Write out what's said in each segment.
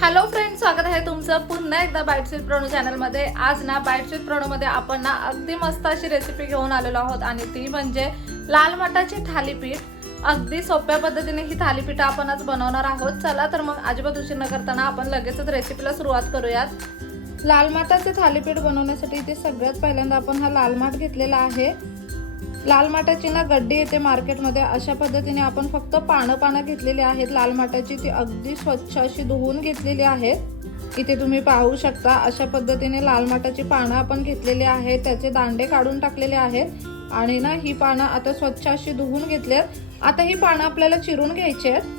Hello friends, स्वागत आहे तुमचं पुन्हा एकदा बाईट्स विथ प्रणू चॅनलमध्ये। आज ना बाईट्स विथ प्रणूमध्ये आपण ना अगदी मस्त अशी रेसिपी घेऊन आलेलो आहोत आणि ती म्हणजे लाल मटाची थालीपीठ। अगदी सोप्या पद्धतीने ही थालीपीठ आपण आज बनवणार आहोत। चला तर मग अजिबात उशीर न करताना आपण लगेचच रेसिपीला सुरुवात करूयात। लाल मटाचे थालीपीठ बनवण्यासाठी इथे सगळ्यात पहिल्यांदा आपण हा लाल माठ घेतलेला आहे। लाल माठाची ना गड्डी येते मार्केटमध्ये, अशा पद्धतीने आपण फक्त पानं घेतलेली आहेत लाल माठाची, ती अगदी स्वच्छ अशी धुवून घेतलेली आहेत। इथे तुम्ही पाहू शकता अशा पद्धतीने लाल माठाची पानं आपण घेतलेली आहेत, त्याचे दांडे काढून टाकलेले आहेत आणि ना ही पानं आता स्वच्छ अशी धुवून घेतलेत। आता ही पानं आपल्याला चिरून घ्यायची आहेत।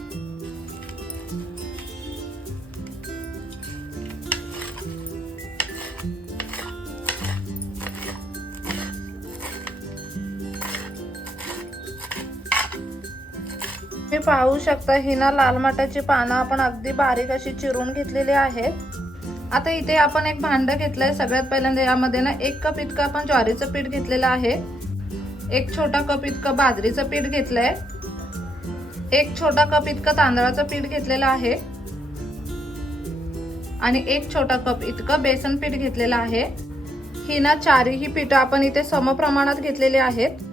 तुम्ही पाहू शकता ही ना लाल मटाची पानं आपण अगदी बारीक अशी चिरून घेतलेली आहेत। आता इथे आपण एक भांड घेतलंय। सगळ्यात पहिल्यांदा यामध्ये ना 1 कप इतकं आपण ज्वारीचं पीठ घेतलेलं आहे, 1 छोटा कप इतकं बाजरीचं पीठ घेतलंय, 1 छोटा कप इतकं तांदळाचं पीठ घेतलेलं आहे आणि 1 छोटा कप इतकं बेसन पीठ घेतलेलं आहे। ही ना चारही पीठ आपण इथे समप्रमाणात घेतलेली आहेत।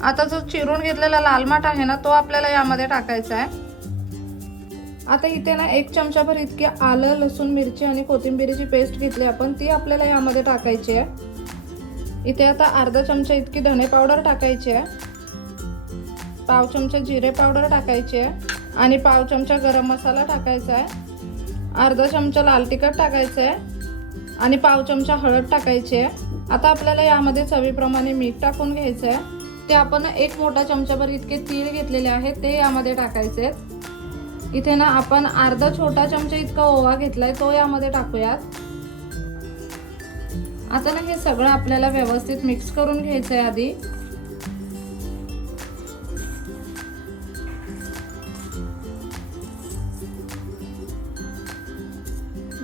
आता जो चिरून घेतलेला लाल माठ आहे ना तो आपल्याला यामध्ये टाकायचा आहे। आता इथे ना 1 चमचाभर इतकी आलं, लसूण, मिरची आणि कोथिंबीरीची पेस्ट घेतली आपण, ती आपल्याला यामध्ये टाकायची आहे। इथे आता अर्धा चमचा इतकी धने पावडर टाकायची आहे, पाव चमचा जिरे पावडर टाकायची आहे आणि पाव चमचा गरम मसाला टाकायचा आहे, अर्धा चमचा लाल तिखट टाकायचं आहे आणि पाव चमचा हळद टाकायची आहे। आता आपल्याला यामध्ये चवीप्रमाणे मीठ टाकून घ्यायचं आहे। ते आपण 1 मोठा चमचाभर इतके तीळ घेतलेले आहेत ते यामध्ये टाकायचे आहेत। इथे ना आपण अर्धा छोटा चमचा इतका ओवा घेतलाय तो यामध्ये टाकूयात। आता ना हे सगळं आपल्याला व्यवस्थित मिक्स करून घ्यायचं आहे आधी।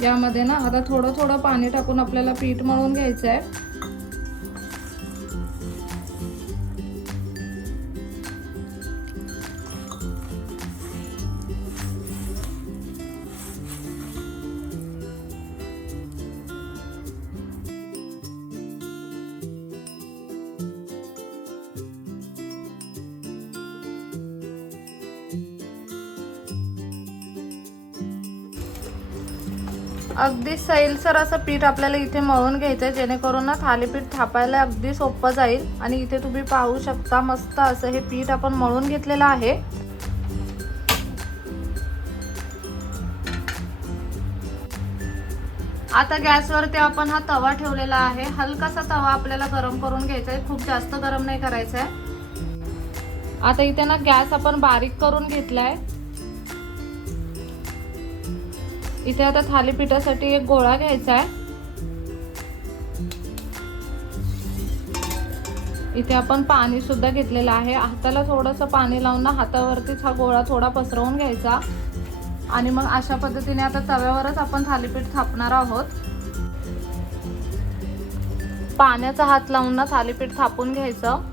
यामध्ये ना आता थोडं थोडं पाणी टाकून आपल्याला पीठ मळून घ्यायचं आहे। अगदी सैलसर असं पीठ आपल्याला इथे मळून घ्यायचं आहे, जेणेकरून ना थालीपीठ थापायला अगदी सोपं जाईल। आणि इथे तुम्ही पाहू शकता मस्त असं हे पीठ आपण मळून घेतलेलं आहे। आता गॅसवरती आपण हा तवा ठेवलेला आहे। हलकासा तवा आपल्याला गरम करून घ्यायचा आहे, खूप जास्त गरम नाही करायचा आहे। आता इथे ना गॅस आपण बारीक करून घेतलाय। इथे आता थालीपीठासाठी एक गोळा घ्यायचा आहे। इथे आपण पाणी सुद्धा घेतलेलं आहे। हाताला थोडंसं पाणी लावून ना हातावरतीच हा गोळा थोडा पसरवून घ्यायचा आणि मग अशा पद्धतीने आता तव्यावरच आपण थालीपीठ थापणार आहोत। पाण्याचा हात लावून ना थालीपीठ थापून घ्यायचं।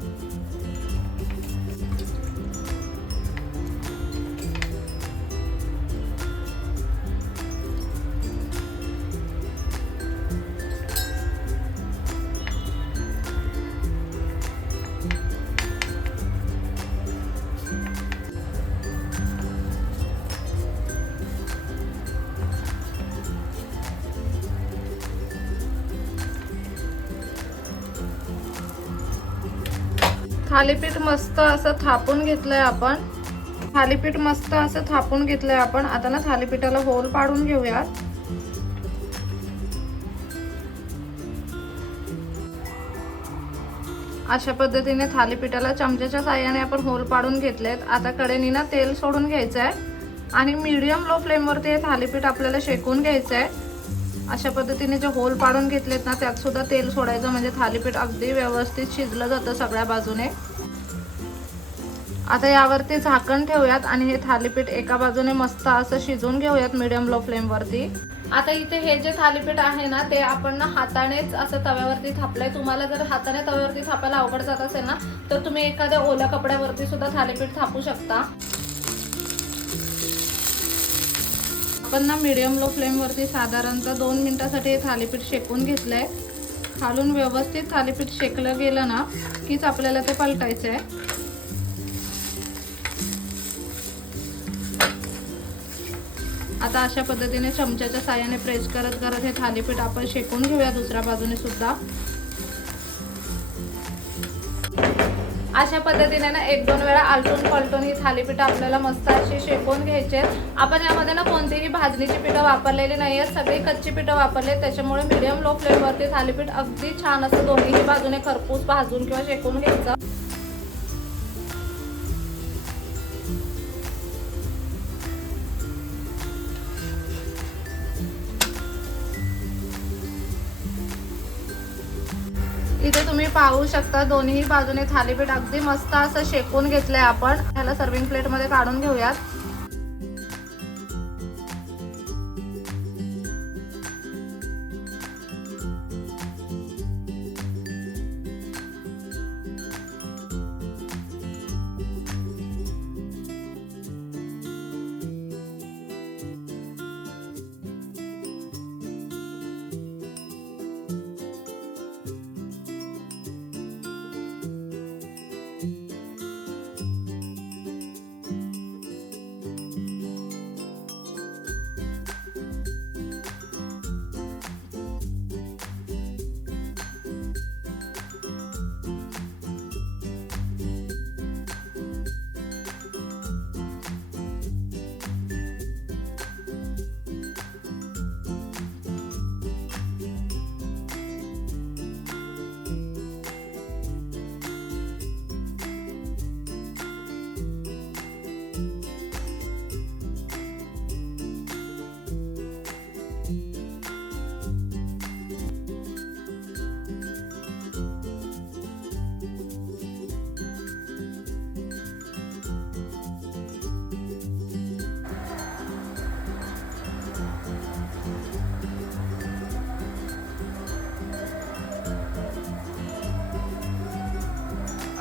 थालीपीठ मस्त असं थापून घेतलंय आपण। थालीपीठ मस्त असं थापून घेतलंय आपण। आता ना थालीपीठाला होल पाडून घेऊयात। अशा पद्धतीने थालीपीठाला चमच्याच्या साहाय्याने आपण होल पाडून घेतलेत। आता कडेने ना तेल सोडून घ्यायचं आहे आणि मीडियम लो फ्लेमवरती हे थालीपीठ आपल्याला शेकून घ्यायचं आहे। अशा पद्धतीने जे होल पाडून घेतलेत ना त्यात सुद्धा तेल सोडायचं, म्हणजे थालीपीठ अगदी व्यवस्थित शिजलं जातं सगळ्या बाजूने। आता यावरती झाकण ठेवूयात आणि हे थालीपीठ एका बाजूने मस्त असं शिजून घेऊयात मीडियम लो फ्लेमवरती। आता इथे हे जे थालीपीठ आहे ना ते आपण ना हातानेच असं तव्यावरती थापलंय। तुम्हाला जर हाताने तव्यावरती थापायला अवघड जात असेल ना तर तुम्ही एखाद्या ओल्या कपड्यावरती सुद्धा थालीपीठ थापू शकता। आपण ना मीडियम लो फ्लेमवरती साधारणतः 2 मिनिटासाठी हे थालीपीठ शेकून घेतलं आहे. खालून व्यवस्थित थालीपीठ शेकलं गेलं ना कीच आपल्याला ते पलटायचं आहे. आता अशा पद्धतीने चमच्याच्या साहाय्याने प्रेस करत करत हे थालीपीठ आपण शेकून घेऊया दुसऱ्या बाजूने सुद्धा. अशा पद्धतीने ना 1-2 वेळा आलटून पलटून ही थालीपीठ आपल्याला मस्त अशी शेकून घ्यायचे. आपण यामध्ये ना कोणतीही भाजणीची पीठं वापरलेली नाही आहेत, सगळी कच्ची पीठं वापरले. त्याच्यामुळे मीडियम लो फ्लेमवरती थालीपीठ अगदी छान असं दोन्हीही बाजूने खरपूस भाजून किंवा शेकून घ्यायचं. इथे तुम्ही पाहू शकता दोन्ही बाजूने थालीपीठ अगदी मस्त असं शेकून घेतलंय. आपण ह्याला सर्विंग प्लेट मध्ये काढून घेऊयात.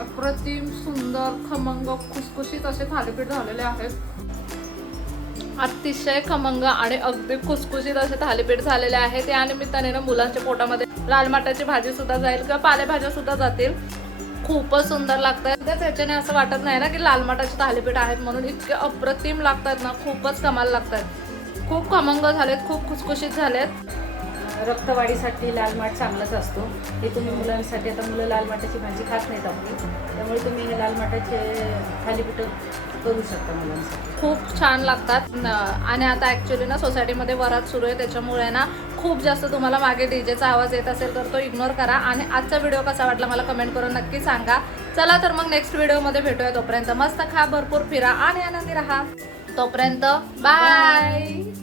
अप्रतिम सुंदर खमंग खुसखुशीत असे थालीपीठ झालेले आहेत. अतिशय खमंग आणि अगदी खुसखुशीत असे थालीपीठ झालेले आहे. त्या निमित्ताने ना मुलांच्या पोटामध्ये लाल माटाची भाजी सुद्धा जाईल किंवा पालेभाज्या सुद्धा जातील. खूपच सुंदर लागतात. त्याच्याने असं वाटत नाही ना की लाल माटाचे थालीपीठ आहेत म्हणून. इतके अप्रतिम लागतात ना, खूपच कमाल लागतात. खूप खमंग झालेत, खूप खुसखुशीत झालेत. रक्तवाढीसाठी लाल माठ चांगलाच असतो. हे तुम्ही मुलांसाठी, आता मुलं लाल माठाची भाजी खात नाहीत आपली, त्यामुळे तुम्ही हे लाल माठाचे थालीपीठ करू शकता मुलांसाठी. खूप छान लागतात. आणि आता ॲक्च्युली ना सोसायटीमध्ये वरात सुरू आहे, त्याच्यामुळे ना खूप जास्त तुम्हाला मागे डीजेचा आवाज येत असेल तर तो इग्नोर करा. आणि आजचा व्हिडिओ कसा वाटला मला कमेंट करून नक्की सांगा. चला तर मग नेक्स्ट व्हिडिओमध्ये भेटूया. तोपर्यंत मस्त खा, भरपूर फिरा आणि आनंदी राहा. तोपर्यंत बाय.